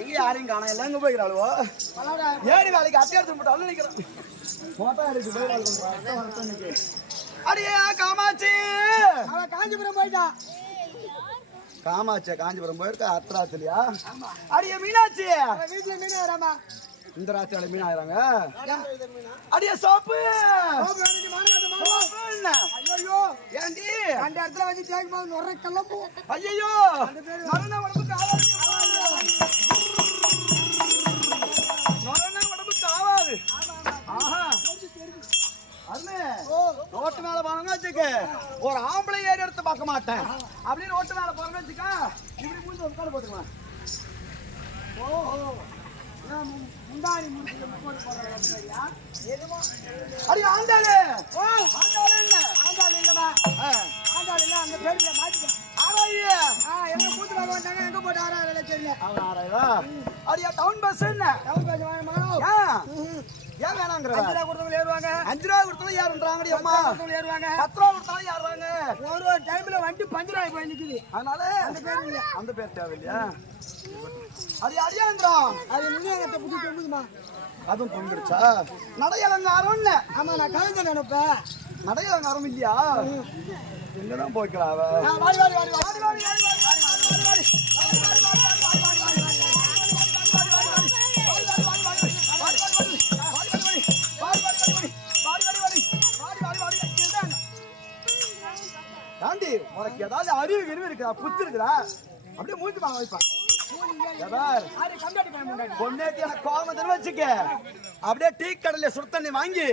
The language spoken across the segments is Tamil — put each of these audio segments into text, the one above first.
எங்க யாரையும் காணோம், எல்லாம் எங்க போய்க்கிறாளுவோ? ஏறி வேலைக்கு அட்டை எடுத்து போட்டு நிக்கிறோம். போட்டா இருக்கு. அடியே காமாட்சி, காஞ்சிபுரம் போயிட்டா. காமாட்சியா காஞ்சிபுரம் போயிருக்கா? அர்த்தராத்திரியா? அடியே மீனாட்சி, வீட்டுல மீன் ஆயிராமா? இந்த ராத்திரியால மீன் ஆயிராங்க. அடியே சோப்பு, ஐயோ ஏண்டி அந்த இடத்துல வச்சு தேய்க்கும் ஒரே கல்லப்பூ. ஐயோ மரண உடம்புக்கு ஆகாது, மரண உடம்புக்கு ஆகாது. ஆஹா அண்ணே, ரோட்டு மேல போனோம்னு வச்சுக்க, ஒரு ஆம்பளை ஏறி எடுத்து பார்க்க மாட்டேன். அப்படின்னு ரோட்டு மேல போறோம்னு வச்சுக்க, இப்படி மூஞ்சி உட்காந்து போட்டுக்கலாம். ஓஹோ முந்தாணி முடிச்சு அடி ஆண்டாளு, ஆண்டாளு என்ன ஆண்டாள் இல்லமா? ஆண்டாள் இல்ல, அந்த பேருல மாத்திட்டேன். ஆராயே எங்க கூட்டு வாங்க வந்தாங்க, எங்க போட்டு ஆறாயிரம் தெரியல. அவன் ஆராயவா? அடியா டவுன் பஸ் என்ன? டவுன் பஸ் வாங்கணும். ஏன் வேணாங்கிற? 5 ரூபா கொடுத்தவங்க ஏறுவாங்க. 5 ரூபா கொடுத்தாலும் யாருன்றாங்கடி அம்மா? ஏறுவாங்க. 10 ரூபா கொடுத்தாலும் யாருறாங்க? ஒரு டைம்ல வண்டி பஞ்சராகி போய் நிக்குது. அதனால அந்த பேர் இல்ல, அந்த பேர் தேவையில்லையா? அது அடியாந்திரம், அது முன்னேறத்தை புடி தொங்குதுமா. அதுவும் பொங்கிடுச்சா? நடையலங்காரம். ஆமா, நான் கவிதை நினைப்பேன். நடையலங்காரம் இல்லையா? எங்கதான் போய்க்கிறா அவ? வாடி வாடி வாடி வாடி வாடி வாடி தாண்டி உனக்கு ஏதாவது அறிவு விரிவு இருக்குதா? புத்து இருக்குதா? அப்படியே மூஞ்சி வாங்க வைப்பா. பொண்ணேட்டி எனக்கு கோவம் தர வச்சுக்க, அப்படியே டீ கடையில சுடுத்தண்ணி வாங்கி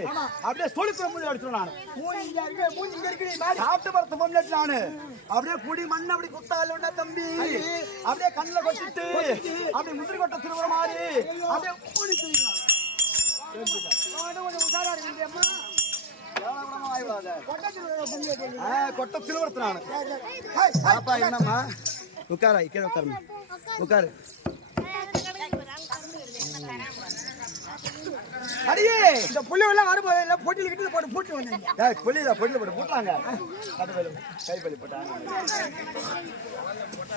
அப்படியே சொலுக்குற மூஞ்சி அடிச்சிடும். நான் சாப்பிட்டு பறத்த பொண்ணேட்டி நானு அப்படியே குடி மண் அப்படி குத்தால தம்பி, அப்படியே கண்ணில் கொட்டிட்டு அப்படியே முந்திரி கொட்ட திருவுற மாதிரி அப்படியே கூடி தூக்கலாம். கொட்ட திருவரத்து நானு. என்னம்மா உட்காரா? கீழே உட்காருமா, உட்காரு. அடியே இந்த புள்ளிவெல்லாம் வரும்போது எல்லாம் பொட்டியில் கிட்ட போட்டு பூட்டு வந்தாங்க. புள்ளியில பொட்டியில் போட்டு பூட்டுறாங்க. கைப்பள்ளி போட்டாங்க.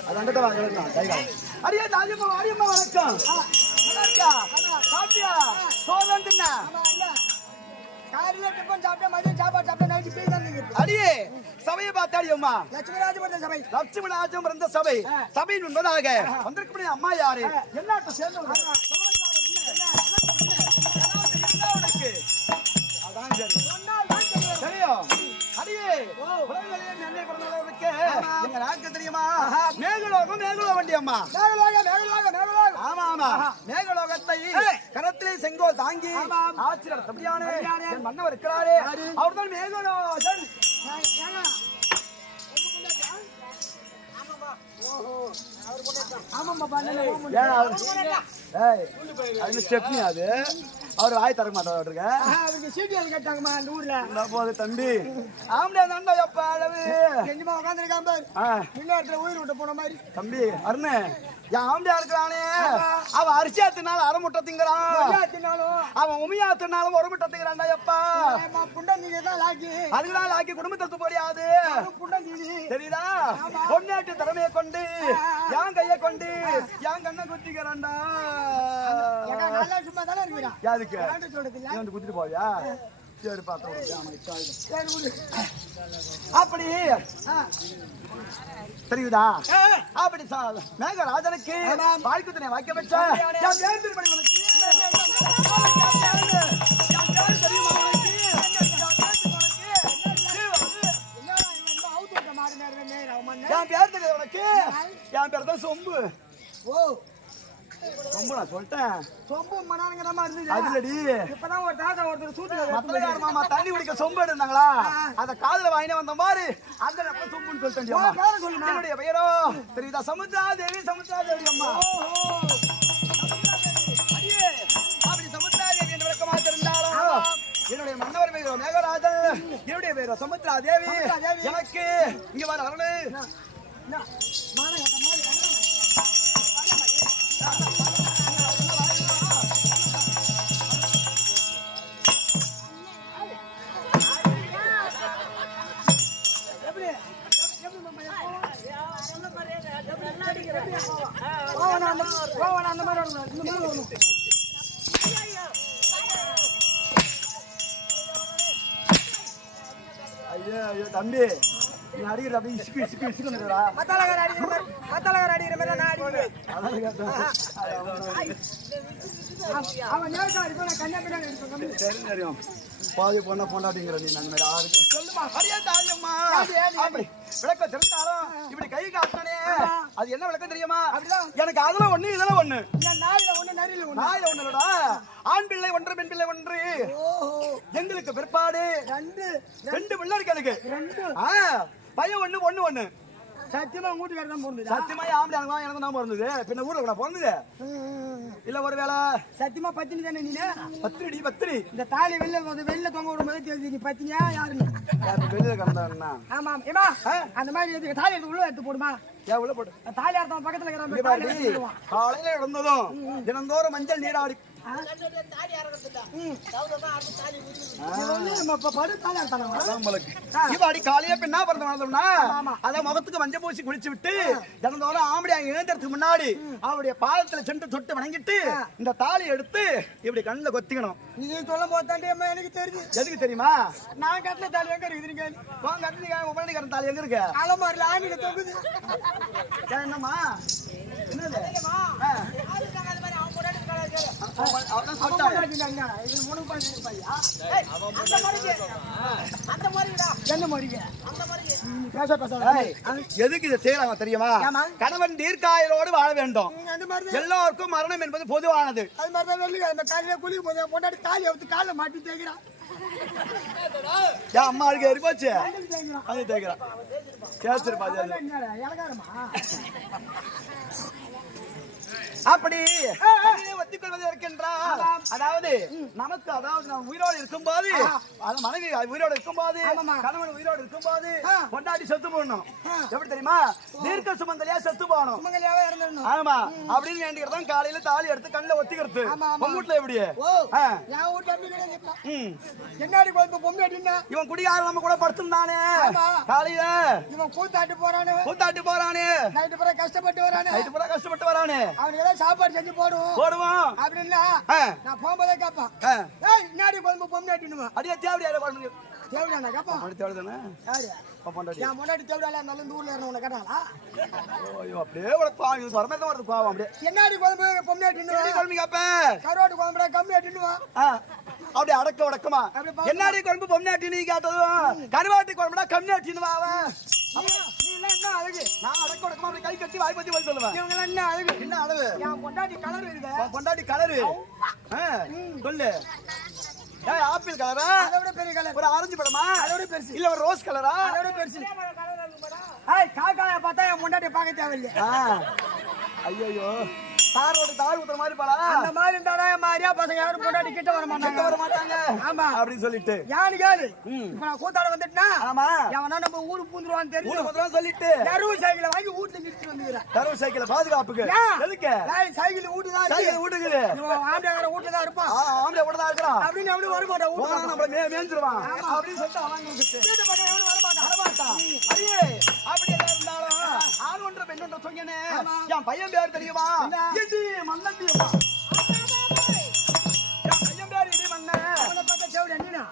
அது அண்டத்தை வாங்க கைகாலம். அடியே தாஜியம்மா, அடியம்மா வணக்கம். நல்லா இருக்கியா? சாப்பிட்டியா? சோறு தின்னா? காலையில டிஃபன் சாப்பிட்டா, மதியம் சாப்பாடு சாப்பிட்டா, நைட்டு போய் தான் நிற்கிறது. அடியே சபையை பார்த்தாடியம்மா. லட்சுமணராஜபுரம் சபை. லட்சுமணராஜம் பிறந்த சபை. சபையின் முன்பதாக வந்திருக்கக்கூடிய அம்மா யாரு? என்னாட்ட சேர்ந்தவங்க? அதான் சரி தெரியும். அடியே உலகிலேயே என்னை பிறந்தவர்களுக்கு எங்க நாக்கு தெரியுமா? மேகலோகம் மேகலோகண்டி அம்மா. ஆமா ஆமா, மேகலோகத்தை கரத்திலே செங்கோல் தாங்கி ஆட்சி நடத்தபடியான என் மன்னவர் இருக்கிறாரே, அவர்தான் மேகலோகன். ஸ்டெப்னி அது அவர் வாய் தர மாட்டாங்க. கேட்டாங்கம்மா அந்த ஊர்ல போது தம்பி ஆம்பளை நண்டா எப்ப அளவு உட்காந்துருக்கான் பாரு, இன்னொருத்தர் உயிர் விட்டு போன மாதிரி. தம்பி அருண் என் ஆம்பளையா இருக்கிறானே, அவன் அரிசியா தின்னாலும் அரை முட்டை திங்கிறான், அவன் உமியா தின்னாலும் ஒரு முட்டை திங்கிறான்டா எப்பா. அதுக்குதான் லாக்கி குடும்பத்தை போடியாது தெரியுதா? பொண்ணாட்டு திறமையை கொண்டு என் கையை கொண்டு என் கண்ணை குத்திக்கிறான்டா. யாருக்கு குத்திட்டு போவியா? சரி அப்படி தெரியுதா? அப்படி மேகராஜனுக்கு வாழ்க்கை வைக்க வச்ச என் பேர் தெரியாது உனக்கு? என் பேர் தான் சொம்பு. சொம்பு நான் சொல்லிட்டேன். சொம்பு மணானுங்கமா இருந்தது. அதுலடி இப்பதான் ஒரு தாத்தா ஒருத்தர் சூத்து மத்தலகார மாமா தண்ணி குடிக்க சொம்பு எடுத்தாங்களா, அத காதுல வாங்கினே வந்த மாதிரி அந்த நேரத்துல சொம்புன்னு சொல்லிட்டேன். என்னுடைய பெயரோ தெரியுதா? சமுத்ரா தேவி. சமுத்ரா தேவி அம்மா. அடியே அப்படி சமுத்ரா தேவி என்று விளக்கமா தெரிந்தாலும் என்னுடைய மன்னவர் பெயரோ மேகராஜன், என்னுடைய பெயரோ சமுத்ரா தேவி. எனக்கு இங்க வர அருளு கோவம் அந்த மாதிரி வரக்கூடாது. இந்த மாதிரி வரணும். ஐயோ ஐயோ தம்பி நீ அடிக்கிற அப்படி இசுக்கு இசுக்கு இசுக்குறா மத்தாளக்கார அடிக்கிற மாதிரி நான் அடிக்கிறேன். அதான் கேட்டேன் அவன் நேரத்தா அடிப்பா, நான் கண்ணா பின்னாடி அடிப்பேன். கம்மி. தெரியும் தெரியும் பாதி பொண்ணை பொண்டாட்டிங்கிற நீ அந்த மாதிரி ஆறு சொல்லுமா அடியா தாரியம்மா அப்படி விளக்கம் தெரிஞ்சாலும் இப்படி கை காட்டினே அது என்ன விளக்கம் தெரியுமா? அப்படிதான். எனக்கு அதுல ஒண்ணு இதுல ஒண்ணு. நான் நாயில ஒண்ணு நரியில ஒண்ணு. நாயில ஒண்ணு இல்லடா, ஆண் பிள்ளை ஒன்று பெண் பிள்ளை ஒன்று. ஓஹோ, எங்களுக்கு பிற்பாடு ரெண்டு பிள்ளை இருக்கு எனக்கு. பையன் ஒண்ணு பொண்ணு ஒண்ணு. சத்தியமா வீட்டுக்காரர் தான் பிறந்தது. சத்தியமா ஆம்பளை எனக்கு தான் பிறந்தது. பின்ன ஊர்ல கூட பிறந்தது இல்ல ஒரு வேலை. சத்தியமா பத்தினி தானே நீனு? பத்திரி பத்திரி. இந்த தாலி வெளில தொங்க விடும்போது தெரிஞ்சு நீ பத்தினியா யாருன்னு. வெளியில கிடந்தா ஆமா ஏமா அந்த மாதிரி எதுக்கு தாலி எடுத்து உள்ள எடுத்து போடுமா? ஏன் உள்ள போட்டு தாலி அர்த்தம் பக்கத்துல இருக்கிற காலையில இருந்ததும் தினந்தோறும் மஞ்சள் நீராடி காலையில பெண்ணா பிறந்தோம்னா அத முகத்துக்கு மஞ்சள் பூசி குளிச்சு விட்டு தினந்தோறும் ஆம்படியா எழுந்ததுக்கு முன்னாடி அவருடைய பாதத்துல சென்று தொட்டு வணங்கிட்டு இந்த தாலி எடுத்து இப்படி கண்ணுல கொத்திக்கணும். நீ சொல்லும் போது தாண்டி எனக்கு தெரியுது. எதுக்கு தெரியுமா? நான் கட்டின தாலி எங்க இருக்குது? உபநடிகரன் தாலி எங்க இருக்கு? அலமாரில ஆணில தொங்குது. என்னம்மா என்னது? எதுக்கு இதை செய்யறாங்க தெரியுமா? கணவன் தீர்க்காயலோடு வாழ வேண்டும். எல்லோருக்கும் மரணம் என்பது பொதுவானது. அது மாதிரிதான் காலையில குளிக்கும் போது கொண்டாடி தாலி அவுத்து காலில் மாட்டி தேய்க்கிறான். அம்மா அழுக ஏறி போச்சு அது தேய்க்கிறான். கேச்சிருப்பா அப்படி ஒத்திக்கொள்வது இருக்கின்றார். அதாவது நமக்கு அதாவது நாம் உயிரோடு இருக்கும்போது மனைவி உயிரோடு இருக்கும்போது கணவன் உயிரோடு இருக்கும்போது கொண்டாடி செத்து போடணும். எப்படி தெரியுமா? தீர்க்க சுமங்கலியா செத்து போகணும். சுமங்கலியாவே இருந்துடணும். ஆமா அப்படின்னு வேண்டிக்கிறதான் காலையில தாலி எடுத்து கண்ணுல ஒத்திக்கிறது. உங்க வீட்டுல எப்படி? என் வீட்டுல அப்படி கிடையாது. என்னாடி பொம்மை அடினா இவன் குடிகாரன் நம்ம கூட படுத்திருந்தானே காலையில இவன் கூத்தாட்டு போறானே நைட்டு பூரா கஷ்டப்பட்டு வரானே அவனுக்கு சாப்பாடு செஞ்சு போடுவோம் அப்படின்னா நான் போகும்போதே கேட்பான், இன்னாடி பொம்மை அடினுவா அடியா தேவையா தேவையான கேட்பான். தேவைதானே என் முன்னாடி தேவையா நல்ல இந்த ஊர்ல இருந்த உன்னை கேட்டாங்களா? அப்படியே வரமேதான் வருது பாவம். அப்படியே என்னாடி பொம்மை அடினுவா குழம்பு கேப்ப கருவாட்டு குழம்புடா கம்மி அடினுவா அப்படியே அடக்க உடக்கமா என்னாடி குழம்பு பொம்மை அட்டினு கேட்டதும் கருவாட்டு குழம்புடா கம்மி அட்டினுவா அவன். நான் அடக்க உடக்கமா அப்படி கை கட்டி வாய் பத்தி வந்து சொல்லுவேன். இவங்க என்ன அழகு என்ன அளவு? என் பொண்டாட்டி கலர் இருக்கு. பொண்டாட்டி கலரு சொல்லு. ஆப்பிள் கலரா? அதோட பெரிய கலர். ஒரு ஆரஞ்சு பழமா? அதோட பெருசு. இல்ல ஒரு ரோஸ் கலரா? அதோட பெருசு. காக்காய பார்த்தா என் முன்னாடி பார்க்க தேவையில்லை. ஐயோ தார் ஊத்துற மாதிரி பாலா அந்த மாதிரி இருந்தாடா மாதிரியா பசங்க யாரும் பொண்டாட்டி கிட்ட வர மாட்டாங்க. ஆமா அப்படின்னு சொல்லிட்டு யானு கேளு. இப்ப நான் கூத்தாட வந்துட்டேன்னா ஆமா எவனா நம்ம ஊருக்கு பூந்துருவான்னு தெரியும் சொல்லிட்டு தருவு சைக்கிளை வாங்கி வீட்டுல நிறுத்தி வந்துக்கிறேன். தருவு சைக்கிளை பாதுகாப்புக்கு எதுக்கு? சைக்கிள் வீட்டுதான் வீட்டுக்குது ஆம்பளை வீட்டுல தான் இருப்பான். ஆம்பளை கூட தான் இருக்கிறான் அப்படின்னு எப்படி வர மாட்டான் வீட்டுல நம்மள மேஞ்சிருவான் அப்படின்னு சொல்லிட்டு அவன் வரமாட்டான். அடியே அப்படி எல்லாம் இருந்தாலும் ஆண் ஒன்று பெண் ஒன்று சொன்னேனே என் பையன் பேர் தெரியுமா? மன்னண்டியம்மா. என் பையன் பேர் இடி மன்ன. அவனை பார்த்தா செவிட நீனா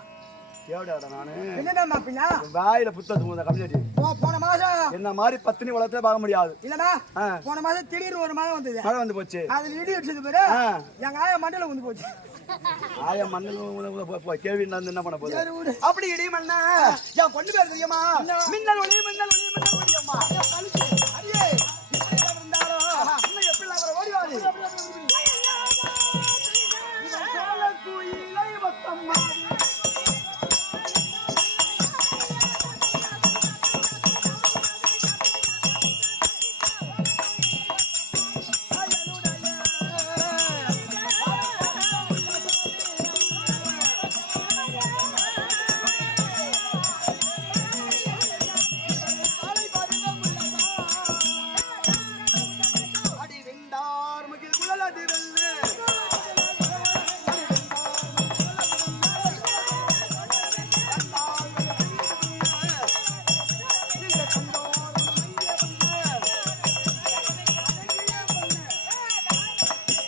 எவ்வளோடா நானு என்னடா பின்னா வாயில புத்தகம் கம்யூனிட்டி போன மாசம் என்ன மாதிரி பத்தினி வளர்த்தே பார்க்க முடியாது. இல்லடா போன மாசம் திடீர்னு ஒரு மழை வந்தது. மழை வந்து போச்சு. அதுல இடி அடிச்சது பேரு எங்க ஆயா மண்டல வந்து போச்சு. ஆயா மண்டல கேள்வி என்ன பண்ண போகுது? அப்படி இடி மண்ண என் பொண்ணு பேர் தெரியுமா? மின்னல் ஒளி மின்னல் ஒளி மின்னல் ஒளி அம்மா